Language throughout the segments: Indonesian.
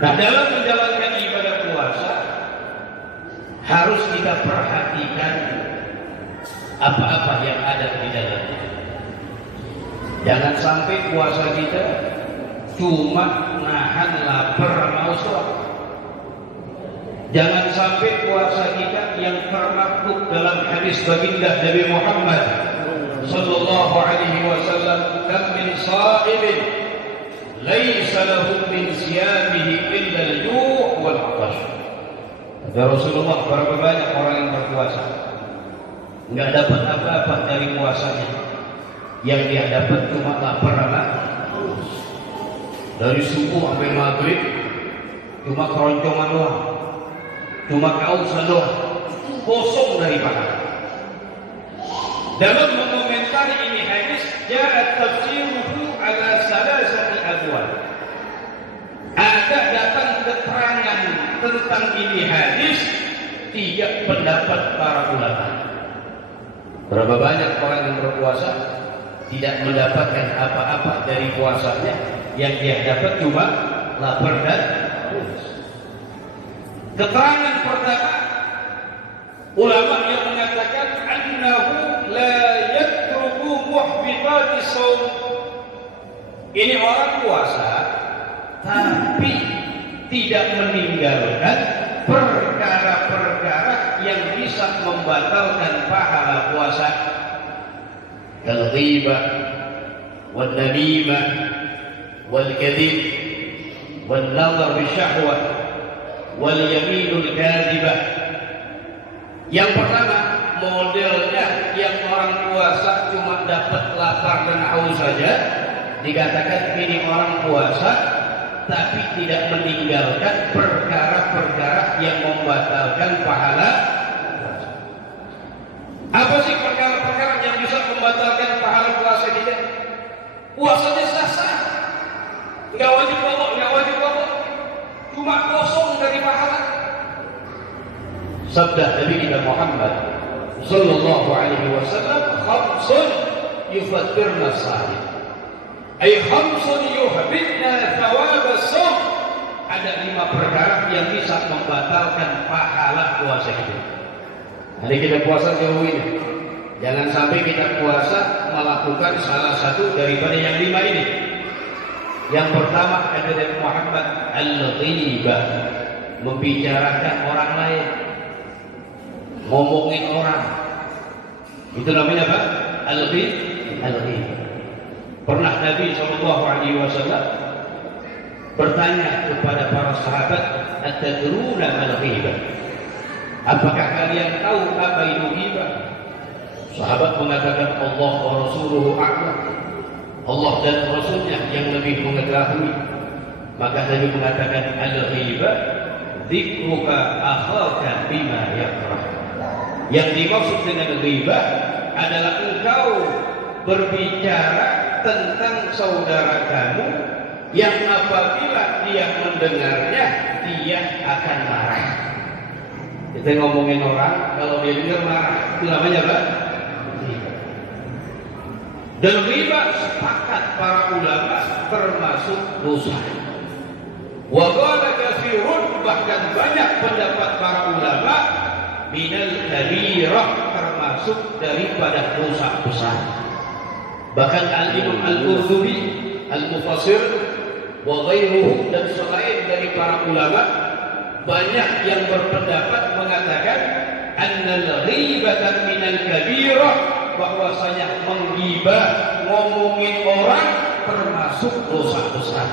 Nah, dalam menjalankan ibadah puasa harus kita perhatikan apa-apa yang ada di dalamnya. Jangan sampai puasa kita cuma nahan lapar haus doang. Jangan sampai puasa kita yang termaktub dalam hadis baginda Nabi Muhammad sallallahu alaihi wasallam, kam min sha'imin laisa lahu min siyamihi illa al-ju' wal 'atash. Kata Rasulullah, berapa banyak orang yang berpuasa enggak dapat apa-apa dari puasanya, yang dia dapat cuma lapar sama haus. Dari subuh sampai maghrib cuma keroncongan doang, cuma kausan doang, kosong dari pahala. Dalam mengomentari ini hadis, ja'a tafsiruhu ala salasati abwab. Ada datang keterangan tentang ini hadis, 3 pendapat para ulama. Berapa banyak orang yang berpuasa tidak mendapatkan apa-apa dari puasanya, yang dia dapat cuma lapar dan haus. Keterangan pertama, ulama yang mengatakan annahu la yatruku muhbitati shaum. Ini orang puasa tapi tidak meninggalkan perkara-perkara yang bisa membatalkan pahala puasa. Al-ghibah wal namimah wal kadhib wal nazar bisyahwah wal yaminul kadhibah. Yang pertama, modelnya yang orang puasa cuma dapat lapar dan haus saja, dikatakan ini orang puasa tapi tidak meninggalkan perkara-perkara yang membatalkan pahala puasa. Apa sih perkara-perkara yang bisa membatalkan pahala puasa kita? Puasanya sah-sah, nggak wajib pokok, cuma kosong dari pahala. Sabda Nabi kita Muhammad sallallahu alaihi wasallam, khamsun yufattirna as-sa'im, ay khamsun yuhbitna thawab as-sawm. Ada 5 perkara yang bisa membatalkan pahala puasa itu. Hari kita puasa jauh ini, jangan sampai kita puasa melakukan salah satu daripada yang 5 ini. Yang pertama ada dari Muhammad, al-ghibah, membicarakan orang lain, ngomongin orang. Itu namanya apa? Al-ghibah. Pernah Nabi SAW bertanya kepada para sahabat, atadruna mal ghibah? Apakah kalian tahu apa itu ghibah? Sahabat mengatakan, Allah wa rasuluhu a'lam. Allah dan Rasulnya yang lebih mengetahui. Maka Nabi mengatakan, al-ghibah dzikruka akhaka bima yakrah. Yang dimaksud dengan ghibah adalah engkau berbicara tentang saudara kamu yang apabila dia mendengarnya dia akan marah. Kita ngomongin orang, kalau dia dengar marah, itu namanya apa? Ghibah. Dan ghibah sepakat para ulama termasuk dosa. Wa qala katsirun, bahkan banyak pendapat para ulama, minal kabirah, termasuk daripada dosa besar. Bahkan Al-Imam Al-Qurtubi, Al-Mufassir wa ghairuhu, dan selain dari para ulama, banyak yang berpendapat mengatakan annal ghibata minal kabirah, bahwasanya menggibah, ngomongin orang termasuk dosa besar.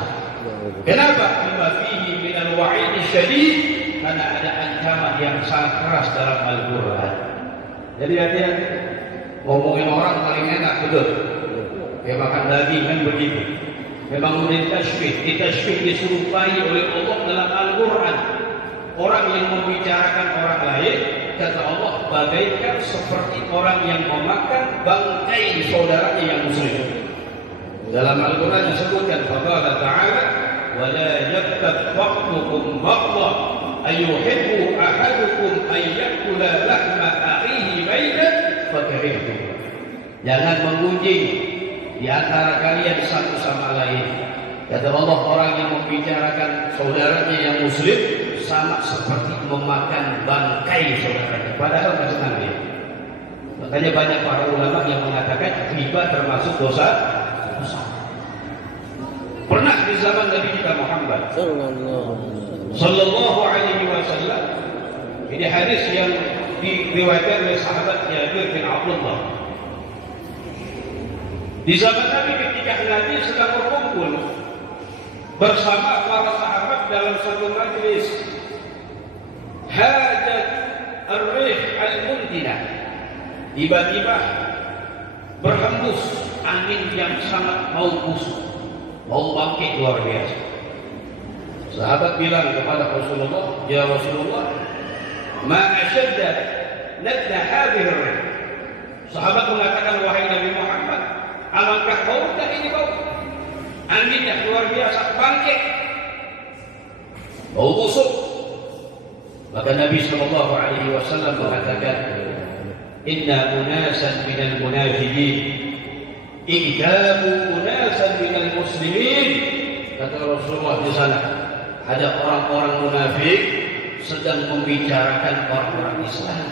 Kenapa? Bima fihi minal wa'id syadid, karena ada ancaman yang sangat keras dalam Al-Qur'an. Jadi hati-hati, ngomongin orang paling enak, betul. Ya makan daging kan begitu. Memang ditashbih diserupai oleh Allah dalam Al-Qur'an. Orang yang membicarakan orang lain, kata Allah, bagaikan seperti orang yang memakan bangkai saudaranya yang muslim. Dalam Al-Qur'an disebutkan, faqala ta'ala, wa la yaktab ba'dukum ba'dha ayuhibbu ahadukum an yakula lahma akhihi maitan fakarihtum. Jangan mengunjing di antara kalian satu sama lain. Kata Allah, orang yang membicarakan saudaranya yang muslim sama seperti memakan bangkai saudaranya, padahal masih dia. Makanya banyak para ulama yang mengatakan ghibah termasuk dosa besar. Pernah di zaman Nabi kita Muhammad Sallallahu Alaihi Wasallam, ini hadis yang diriwayatkan oleh sahabat Jabir bin Abdullah. Di zaman Nabi ketika Nabi sedang berkumpul bersama para sahabat dalam satu majlis, hajat ar-rih al-mundinah, tiba-tiba berhembus angin yang sangat mau busuk, mau bangkit luar biasa. Sahabat bilang kepada Rasulullah, ya Rasulullah, ma ashadda nadda hadhihi ar-rih. Sahabat mengatakan, wahai Nabi Muhammad, alangkah baunya ini bau. Angin yang luar biasa, bangkit, bau busuk. Maka Nabi Sallallahu Alaihi Wasallam mengatakan, inna unasan minal munafiqin igtabu unasan minal muslimin. Kata Rasulullah di sana, ada orang-orang munafik sedang membicarakan orang-orang Islam.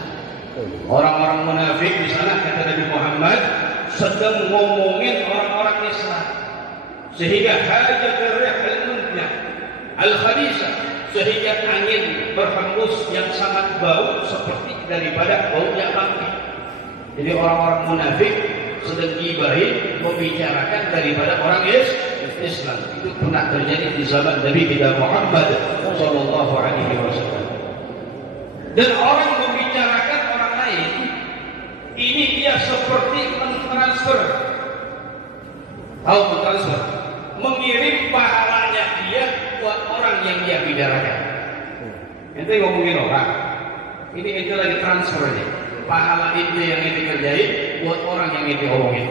Orang-orang munafik di sana, kata Nabi Muhammad, sedang ngomongin orang-orang Islam. Sehingga hajat ar-rih al-mundinah al-khabisah, sehingga angin berhembus yang sangat bau seperti daripada baunya bangkit. Jadi orang-orang munafik sedang gibahin, membicarakan daripada orang Islam. Itu pernah terjadi di zaman Nabi kita Muhammad Sallallahu Alaihi Wasallam. Dan orang membicarakan orang lain, ini dia seperti mentransfer, mengirim pahalanya dia buat orang yang dia bicarakan. Ente ngomongin orang, ini ente lagi transfernya, pahala ente yang ente kerjain buat orang yang ente omongin.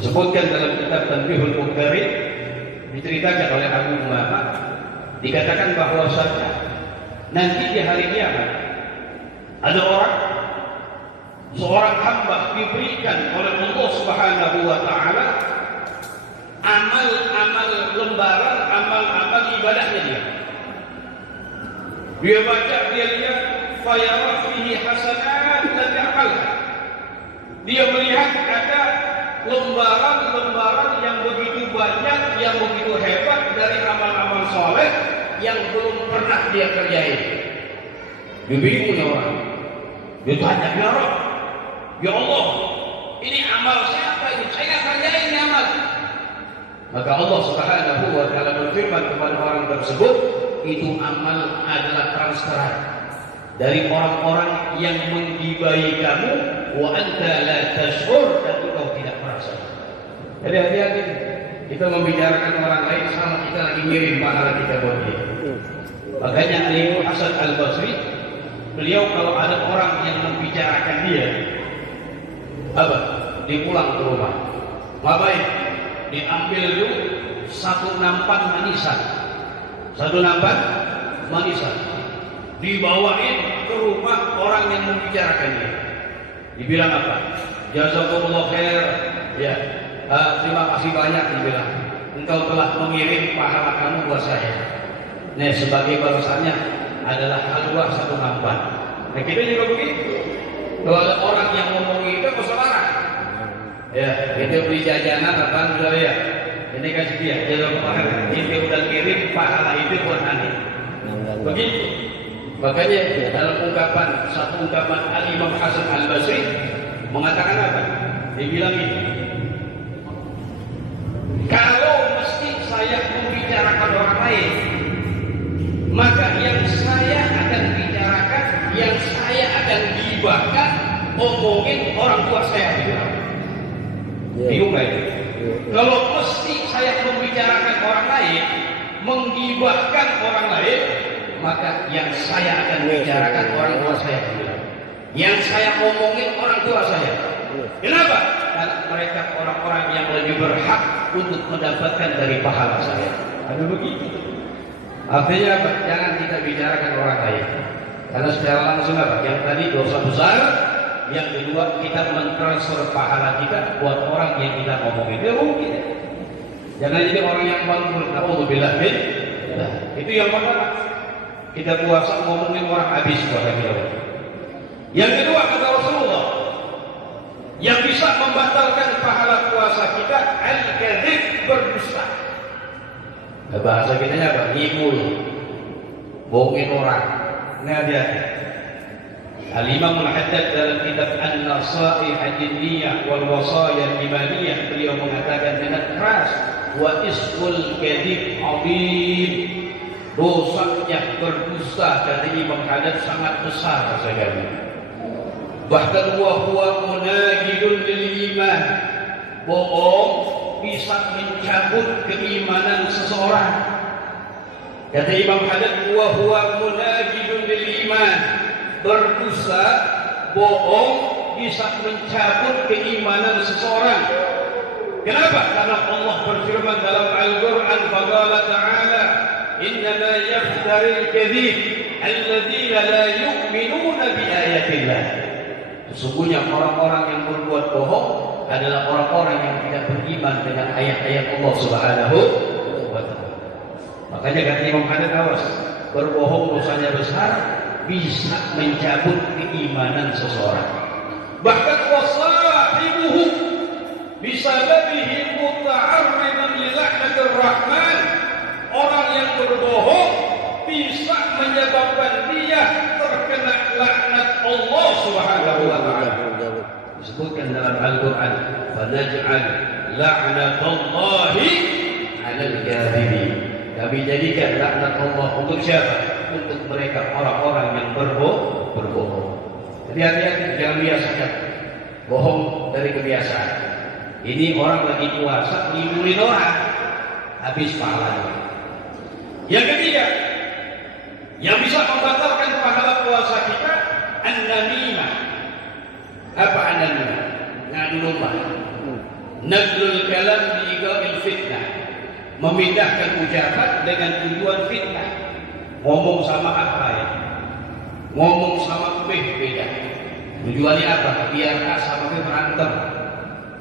Disebutkan dalam kitab Tanbihul Muqtarid, diceritakan oleh Abu Umamah, dikatakan bahwasanya nanti di hari kiamat ada seorang hamba diberikan oleh Allah Subhanahu wa taala amal-amal lembaran, amal-amal ibadahnya dia. Dia baca, dia lihat, fayara fihi hasanat lam ya'malha. Dia melihat ada lembaran-lembaran yang begitu banyak, yang begitu hebat dari amal-amal soleh yang belum pernah dia kerjain. Dia bingung ya orang. Dia tanya, ya Rabb, ya Allah, ini amal siapa ini? Saya nggak kerjain ini amal. Maka Allah Subhanahu wa taala berfirman kepada orang tersebut, itu amal adalah transferan dari orang-orang yang menggibahi kamu, wa anta la tashur, dan engkau tidak merasa. Jadi hati-hati, kita membicarakan orang lain sama kita lagi ngirim pahala kita buat dia. Makanya Imam Hasan Al-Basri, beliau kalau ada orang yang membicarakan dia, dipulang ke rumah, ngapain? Diambil dulu satu nampan manisan, dibawain ke rumah orang yang membicarakan dia. Dibilang apa? Jazakumullah khair, ya, terima kasih banyak, dibilang, engkau telah mengirim pahala kamu buat saya. Nah, sebagai balasannya adalah halwa satu nampan. Nah, kita juga begitu. Kalau ada orang yang ngomong itu, kok marah? Ya, kita beli jajanan apa enggak ya? Ini kasih dia, jazakumullah, kita udah kirim pahala itu buat nanti. Begitu. Makanya dalam satu ungkapan Al-Imam Hasan Al-Basri mengatakan apa? Dia bilang ini, kalau mesti saya membicarakan orang lain, maka yang saya akan bicarakan, yang saya akan gibahkan, omongin orang tua saya. Bingung nggak itu? Kalau mesti saya membicarakan orang lain, menggibahkan orang lain, maka yang saya akan bicarakan orang tua saya. Yang saya omongin orang tua saya. Kenapa? Karena mereka orang-orang yang lebih berhak untuk mendapatkan dari pahala saya. Ada begitu. Artinya apa? Jangan kita bicarakan orang lain. Karena secara langsung apa? Yang tadi dosa besar. Yang kedua, kita mentransfer pahala kita buat orang yang kita ngomongin. Dia mungkin. Jangan jadi orang yang bangkrut. Alhamdulillah. Itu yang pertama. Kita puasa ngomongin orang habis puasa kita. Yang kedua kata Rasulullah, yang bisa membatalkan pahala puasa kita al-kadzib, berdusta. Bahasa kita apa? Ngibul, bohongin orang. Nggak hati-hati. Al-Imam Al-Haddad dalam kitab An-Nasaih Ad-Diniyah wal Wasaya Al-Imaniyah, beliau mengatakan dengan keras, wa ismul kadzib azim, dosanya berdusta kata Imam Haddad sangat besar sekali. Bahkan wa huwa munajidun lil iman, bohong bisa mencabut keimanan seseorang. Kata Imam Haddad, wa huwa munajidun lil iman, berdusta, bohong bisa mencabut keimanan seseorang. Kenapa? Karena Allah berfirman dalam Al-Quran, faqala ta'ala, innama yaftaril kadzib alladzina la yu'minuna bi ayatillah. Sesungguhnya orang-orang yang berbuat bohong adalah orang-orang yang tidak beriman dengan ayat-ayat Allah Subhanahu wa ta'ala. Makanya kata Imam Haddad, awas, berbohong dosanya besar, bisa mencabut keimanan seseorang. Bahkan wasahibuhu bisababihi muta'arridan li la'natir rahman, orang yang berbohong bisa menyebabkan dia terkena laknat Allah Subhanahu wa ta'ala. Disebutkan dalam Al-Quran, fanaj'al la'natallahi 'alal kadhibin. Kami jadikan laknat Allah untuk siapa? Untuk mereka orang-orang yang berbohong. Jadi hati-hati, jangan biasakan bohong dari kebiasaan. Ini orang lagi puasa ngibulin orang, habis pahalanya. Yang ketiga, yang bisa membatalkan pahala puasa kita, an-namimah. Apa an-namimah? Ngadu domba. Naqlul kalam bi ighamil fitnah, memindahkan ucapan dengan tujuan fitnah. Ngomong sama apa ya? Ngomong sama B beda. Tujuannya apa? Biar A sama B berantem.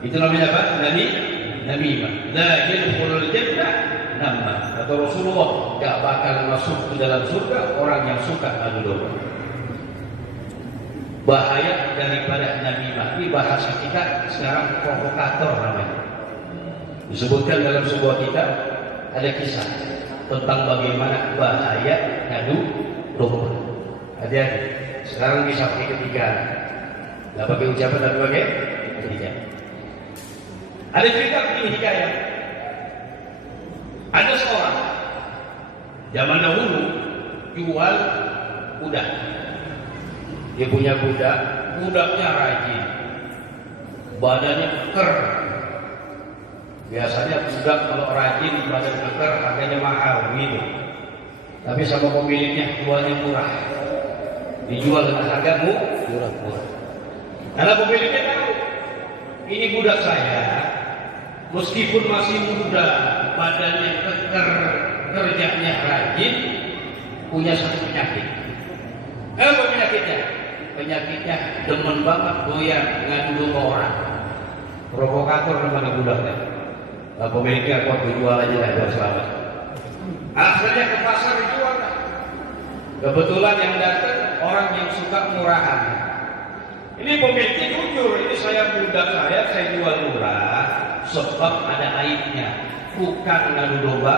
Itu namanya apa? Namimah. La yadkhulul jannah namimah. Kata Rasulullah, tidak bakal masuk ke dalam surga orang yang suka adu domba. Bahaya daripada namimah. Ini bahasa kita sekarang provokator namanya. Disebutkan dalam sebuah kitab, ada kisah tentang bagaimana bahaya ngadu domba. Hati-hati. Sekarang bisa pakai ketiga, nggak pakai ucapan tapi pakai ketiga. Ada cerita begini hikayat. Ada seorang zaman dahulu jual budak. Dia punya budak, budaknya rajin, badannya keker. Biasanya budak kalau rajin badan keker harganya mahal gitu. Tapi sama pemiliknya jualnya murah. Dijual dengan harga murah. Karena pemiliknya tahu ini budak saya, meskipun masih muda, badannya keker, kerjanya rajin, punya satu penyakit. Apa penyakitnya? Penyakitnya demen banget doyan ngadu orang. Provokator namanya budaknya. Nah, pemiliknya kuat dijual aja lah biar selamat. Akhirnya ke pasar dijual. Kebetulan yang datang orang yang suka murahan. Ini pemiliknya jujur, ini saya budak saya jual murah sebab ada aibnya, bukan ngadu domba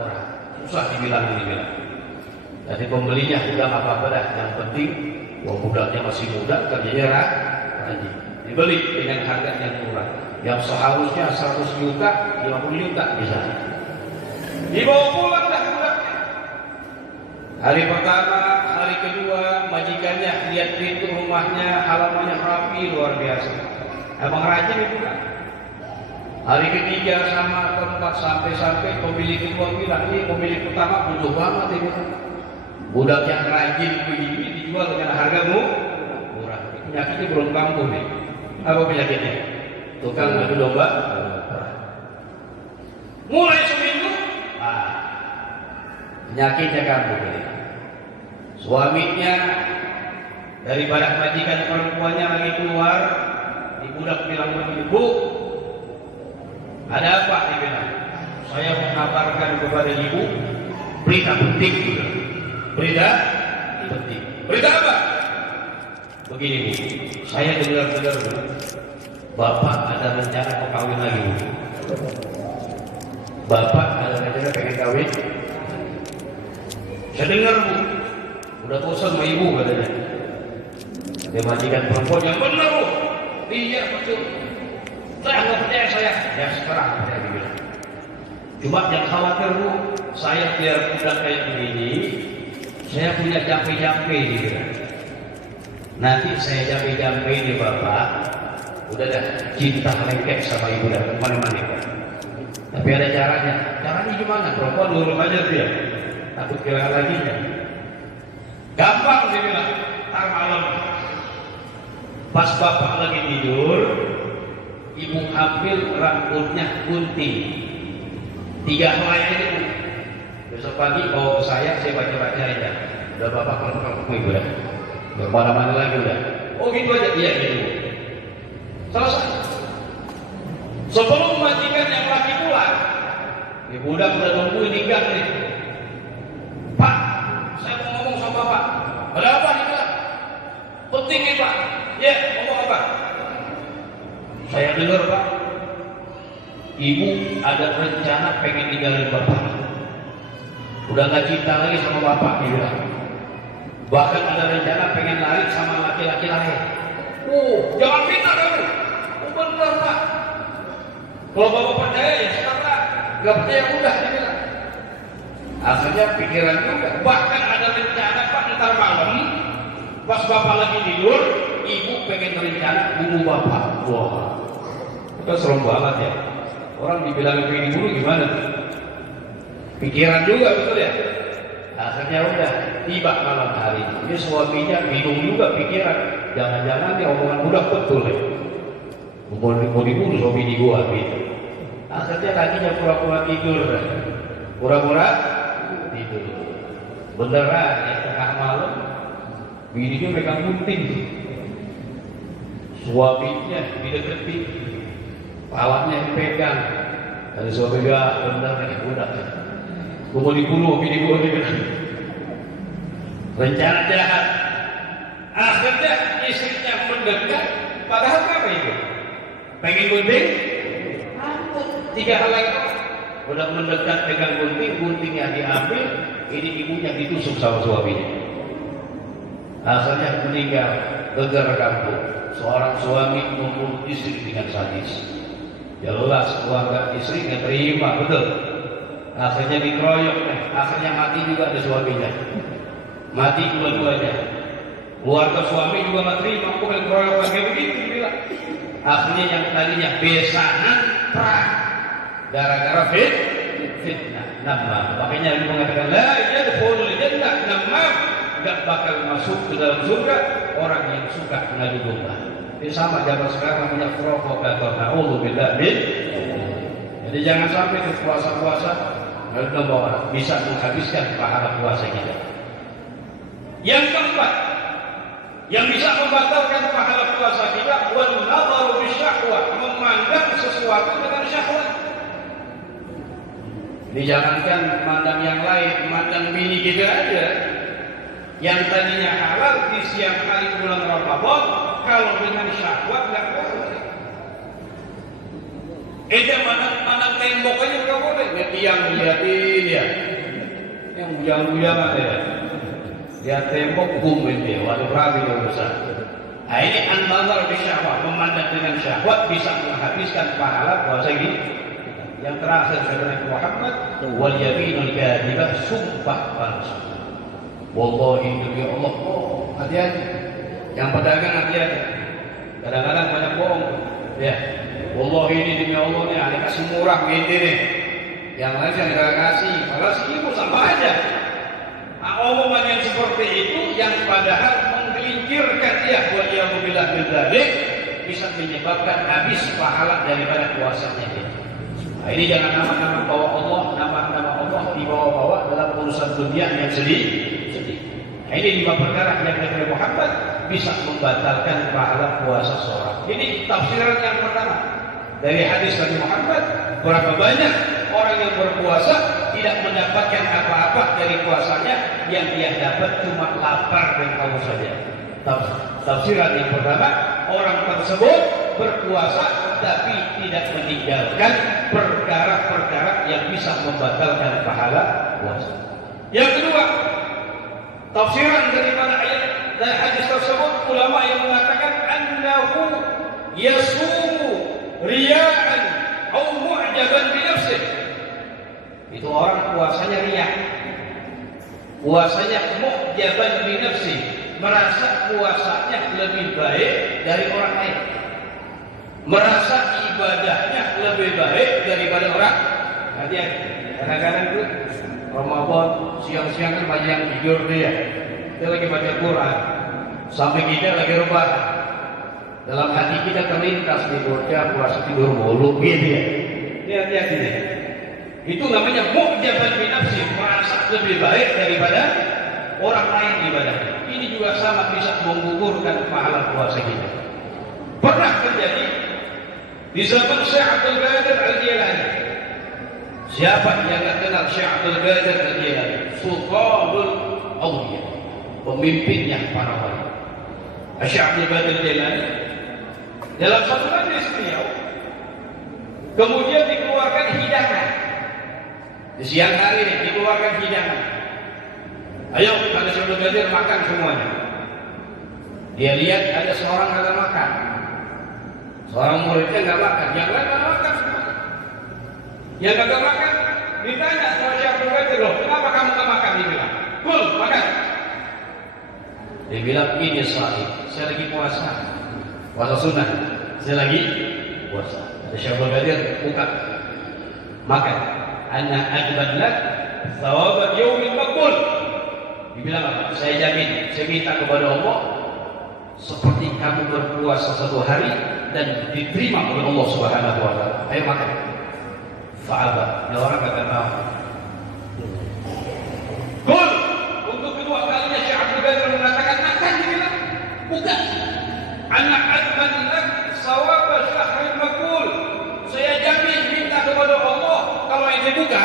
orang. Susah dibilang. Jadi pembelinya udah nggak apa-apa dah, yang penting wah budaknya masih muda, kerjanya rajin. Dibeli dengan harga yang murah, yang seharusnya 100 juta, 50 juta bisa. Dibawa pulang dah budaknya. Hari pertama, hari kedua, majikannya lihat pintu rumahnya, halamannya rapi luar biasa. Emang rajin itu kan? Hari ketiga sama, keempat, sampai pemilik kedua bilang, ini pemilik pertama butuh banget ini. Budak yang rajin begini dijual dengan harga murah. Penyakitnya belum kampuh nih. Apa penyakitnya? Tukang ngadu domba. Mulai seminggu, penyakitnya kampuh nih. Suaminya daripada majikan perempuannya lagi keluar, di budak bilang begini, Bu, ada apa? Dia bilang, saya mengabarkan kepada ibu berita penting juga. Berita penting. Berita apa? Begini Bu, saya dengar-dengar Bu, Bapak ada rencana mau kawin lagi Bu. Bapak ada rencana pengen kawin. Saya dengar Bu, udah bosan sama ibu katanya. Dia majikan perempuan yang benar Bu. Iya betul. Saya nggak percaya saya. Ya sekarang saya bilang. Cuma yang khawatir Bu, saya biar udah kayak begini, saya punya jampe-jampe gitu. Nanti saya jampe-jampe ini Bapak, udah dah cinta lengket sama ibu dah kemana-mana. Tapi ada caranya. Caranya gimana? Perempuan nurut aja dia. Takut kehilangan laginya. Gampang dia bilang. Ntar malam, pas Bapak lagi tidur, ibu ambil rambutnya gunting 3 helai itu. Besok pagi bawa ke saya baca-baca aja. Udah Bapak kalau ibu dah. Gak mana-mana lagi udah. Oh gitu aja. Iya gitu. Selesai. Sebelum majikan yang laki pulang, ibu udah nunggu di gang nih. Pak, saya mau ngomong sama Bapak. Ada apa nih Pak? Penting nih Pak. Ya, ngomong apa? Saya dengar Pak, ibu ada rencana pengen ninggalin Bapak. Udah gak cinta lagi sama Bapak dia bilang. Bahkan ada rencana pengen lari sama laki-laki lain. Jangan fitnah kamu. Benar Pak. Kalau Bapak percaya ya sekarang. Gak percaya udah dia bilang. Akhirnya pikiran juga. Bahkan ada rencana Pak ntar malam, pas Bapak lagi tidur, ibu pengen rencana bunuh Bapak. Wah, itu serem banget ya. Orang dibilang begini dulu gimana? Pikiran juga betul ya. Akhirnya udah tiba malam hari. Ini suaminya bingung juga pikiran. Jangan-jangan dia omongan budak betul ya. Mau dibunuh suami di gua gitu. Akhirnya lakinya pura-pura tidur. Pura-pura tidur. Beneran ya tengah malam. Bininya pegang gunting. Suaminya dideketin. Palanya yang pegang. Ada suami gak bener nih budak. Gue mau dibunuh bini gue gitu. Rencana jahat. Akhirnya istrinya mendekat. Padahal apa itu? Pengen gunting? 3 helai. Udah mendekat pegang gunting, guntingnya diambil. Ini ibunya ditusuk sama suaminya. Akhirnya meninggal. Geger kampung. Seorang suami membunuh istri dengan sadis. Jelas keluarga istri nggak terima, betul. Akhirnya dikeroyok, akhirnya mati juga ada suaminya. Mati dua-duanya. Keluarga suami juga nggak terima, aku pengen keroyok kayak begitu bilang. Akhirnya yang tadinya besanan perang gara-gara fitnah. Nama makanya dia mengatakan la yadkhulul jannah nama nggak bakal masuk ke dalam surga orang yang suka mengadu domba. Ini sama zaman sekarang punya provokator. Na'udzubillah min. Jadi jangan sampai ke puasa-puasa ngadu domba orang bisa menghabiskan pahala puasa kita. Yang keempat, yang bisa membatalkan pahala puasa kita, wan nadharu bisyahwah, memandang sesuatu dengan syahwat. Ini jangankan memandang yang lain, memandang bini kita aja. Yang tadinya halal di siang hari bulan Ramadan, kalau dengan syahwat nggak boleh. Mandang tembok aja nggak boleh. Ya tiang liatin ya, yang bujang-bujangan ya. Lihat tembok gumin dia, waduh rabi yang besar. Nah ini an-nazar bi syahwat, memandang dengan syahwat bisa menghabiskan pahala puasa ini. Yang terakhir Nabi Muhammad, wal yaminul kadhibah, sumpah palsu. Wallahi demi Allah, oh hati-hati. Yang pedagang hati-hati. Kadang-kadang banyak bohong. Ya, wallahi ini demi Allah nih, ada kasih murah gitu nih. Yang lain yang nggak kasih, malah si ibu sama aja. Nah, omongan yang seperti itu yang padahal menggelincirkan dia buat dia membilang bidzalik bisa menyebabkan habis pahala daripada puasanya dia. Nah, ini jangan nama-nama bawa Allah, nama-nama Allah dibawa-bawa dalam urusan dunia yang sedih. Nah, ini 5 perkara yang Nabi Muhammad bisa membatalkan pahala puasa seorang. Ini tafsiran yang pertama dari hadis Nabi Muhammad. Berapa banyak orang yang berpuasa tidak mendapatkan apa-apa dari puasanya, yang dia dapat cuma lapar dan haus saja. Tafsiran yang pertama, orang tersebut berpuasa tapi tidak meninggalkan perkara-perkara yang bisa membatalkan pahala puasa. Yang kedua, tafsiran daripada ayat dan hadis tersebut, ulama yang mengatakan annahu yasumu riya'an au mu'jaban bi nafsihi. Itu orang puasanya riya, puasanya mu'jaban bi nafsihi, merasa puasanya lebih baik dari orang lain, merasa ibadahnya lebih baik daripada orang. Hati-hati, kadang-kadang tuh Ramadan siang-siang kan banyak yang tidur dia lagi baca Quran, sampai kita lagi rebahan, dalam hati kita terlintas di bocah puasa tidur mulu gitu ya. Hati-hati deh. Itu namanya mu'jaban bi nafsi, merasa lebih baik daripada orang lain ibadahnya. Ini juga sama bisa menggugurkan pahala puasa kita. Pernah terjadi di zaman Syekh Abdul Qadir Al-Jilani. Siapa yang tidak kenal Syekh Abdul Qadir Al-Jilani? Sultanul Awliya, pemimpinnya para wali. Syekh Abdul Qadir Al-Jilani dalam satu majlis beliau kemudian dikeluarkan hidangan. Di siang hari ini dikeluarkan hidangan. Ayo, ada Syekh Abdul Qadir makan semuanya. Dia lihat ada seorang kagak makan, seorang muridnya nggak makan, yang lain nggak makan semua. Yang kagak makan ditanya sama Syekh Abdul Qadir, loh, kenapa kamu nggak makan? Dia bilang, "Kul, makan." Dia bilang, "Ini saya lagi puasa, puasa sunnah, saya lagi puasa." Syekh Abdul Qadir buka, makan. Ana ajban lak thawab yaumin maqbul. Dibilang apa? Saya jamin, saya minta kepada Allah seperti kamu berpuasa satu hari dan diterima oleh Allah Subhanahu wa taala. Ayo makan. Fa'aba. Ya orang kata mau. Gol. Untuk kedua kalinya Syekh Abdul Qadir mengatakan makan, dibilang bukan. Ana ajban lak thawab syahril maqbul. Saya jamin, minta kepada Allah kalau ini buka,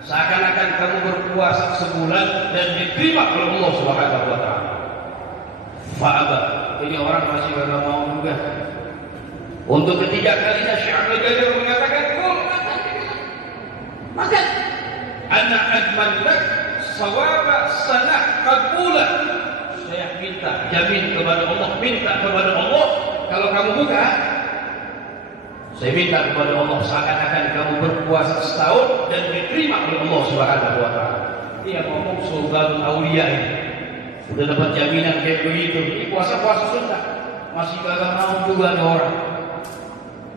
seakan-akan kamu berpuasa sebulan dan diterima oleh Allah Subhanahu wa taala. Fa'aba. Ini orang masih enggak mau juga. Untuk ketiga kalinya Syekh Abdul Qadir mengatakan, "Kul, makan. Ana adman lak sawaba sanah qabula." Saya minta jamin kepada Allah, minta kepada Allah kalau kamu buka, saya minta kepada Allah seakan-akan kamu berpuasa setahun dan diterima oleh Allah Subhanahu wa taala. Dia ngomong Sultanul Auliya ini. Sudah dapat jaminan kayak begitu. Ini puasa-puasa sunnah masih kagak mau juga ada orang.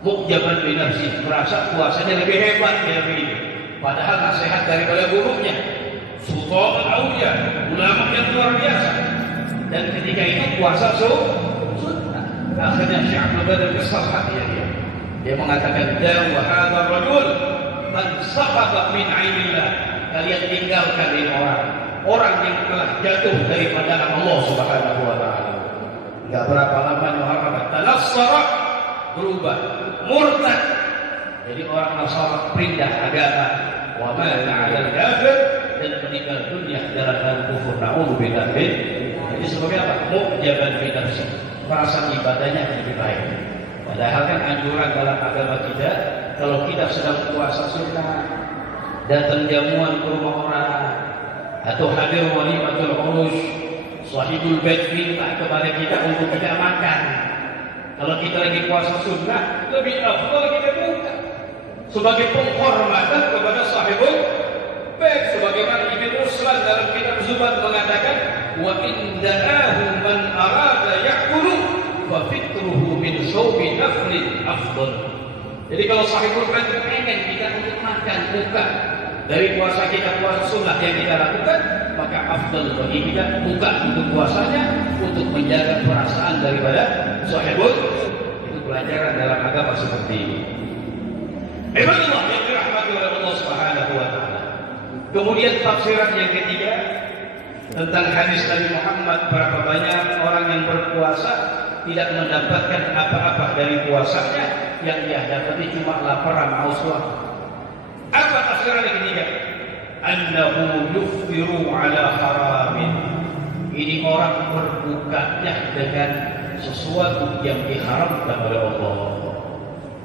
Mu'jaban bi nafsi, merasa puasanya lebih hebat dia begitu. Padahal nasihat daripada gurunya Sultanul Auliya, ulama yang luar biasa. Dan ketika itu puasa sunnah. Akhirnya Syekh Abdul Qadir kesal hatinya dia. Dia mengatakan, "Da wa hadzal rajul man saqata min 'ainillah." Kalian tinggalkan ini orang yang telah jatuh dari pandangan Allah Subhanahu wa taala. Enggak berapa lama orang tanassara, berubah, murtad. Jadi orang Nasara pindah agama, wa mata 'alal kafir, dan meninggal dunia dalam keadaan kufur. Na'udzubillah. Jadi sebagai apa? Mu'jaban bi nafsi, merasa ibadahnya lebih baik. Padahal kan anjuran dalam agama kita, kalau kita sedang puasa sunnah, datang jamuan ke rumah orang, atau hadir walimatul urus, sahibul bait minta kepada kita untuk kita makan. Kalau kita lagi puasa sunnah, lebih afdal kita buka sebagai penghormatan kepada sahibul bait. Sebagaimana Ibnu Ruslan dalam kitab Zubat mengatakan, "Wa inda'ahu man arada ya'kulu wa fitruhu min shawbi naflin afdal." Jadi kalau sahibul bait pengen kita untuk makan, buka dari puasa kita, puasa sunnah yang kita lakukan, maka afdal bagi kita buka untuk puasanya, untuk menjaga perasaan daripada sahibul. Itu pelajaran dalam agama seperti ini. Ibadallah yang dirahmati oleh Allah Subhanahu wa taala. Kemudian tafsiran yang ketiga tentang hadis Nabi Muhammad, berapa banyak orang yang berpuasa tidak mendapatkan apa-apa dari puasanya, yang dia dapati cuma lapar dan haus. Apa tafsiran yang ketiga? Annahu yuftiru ala haramin. Ini orang berbukanya dengan sesuatu yang diharamkan oleh Allah.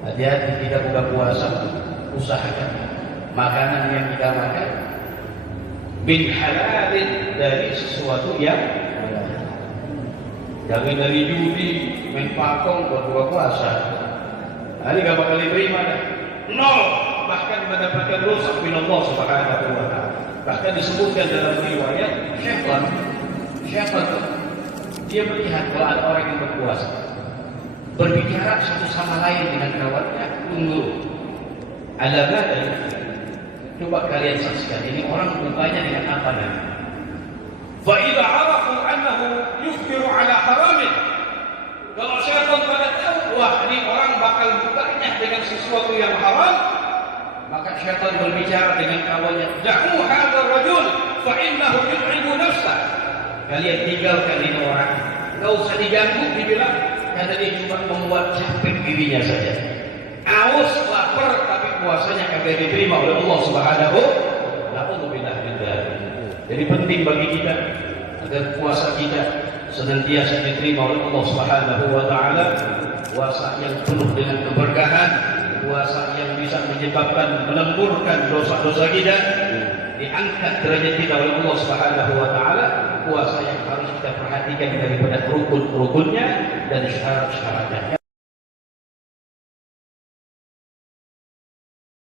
Hati-hati kita buka puasa, usahakan makanan yang kita makan min halalin, dari sesuatu yang halal. Jangan dari judi, main pakong buat buka puasa. Nah, ini gak bakal diterima dah. Nol, bahkan mendapatkan dosa min Allah Subhanahu wa ta'ala. Bahkan disebutkan dalam riwayat syaitan dia melihat kalau ada orang yang berpuasa berbicara satu sama lain dengan kawannya, tunggu ala badal. Coba kalian saksikan ini orang mukanya dengan apa nanti. Fa idza arafu annahu yuftiru ala haramin. Kalau syaitan pada tahu, wah ini orang bakal bukanya dengan sesuatu yang haram, maka syaitan berbicara dengan kawannya, "Da'u hadzal rajul fa innahu yut'ibu nafsah." Kalian tinggalkan ini orang, enggak usah diganggu, dibilang, karena dia cuma membuat capek dirinya saja. Aus, lapar, tapi puasanya kagak diterima oleh Allah Subhanahu wa ta'ala. Jadi penting bagi kita agar puasa kita senantiasa diterima oleh Allah Subhanahu wa ta'ala. Puasa yang penuh dengan keberkahan, puasa yang bisa menyebabkan melemburkan dosa-dosa kita, diangkat derajat kita oleh Allah Subhanahu wa ta'ala. Puasa yang harus kita perhatikan daripada rukun-rukunnya dan syarat-syaratnya.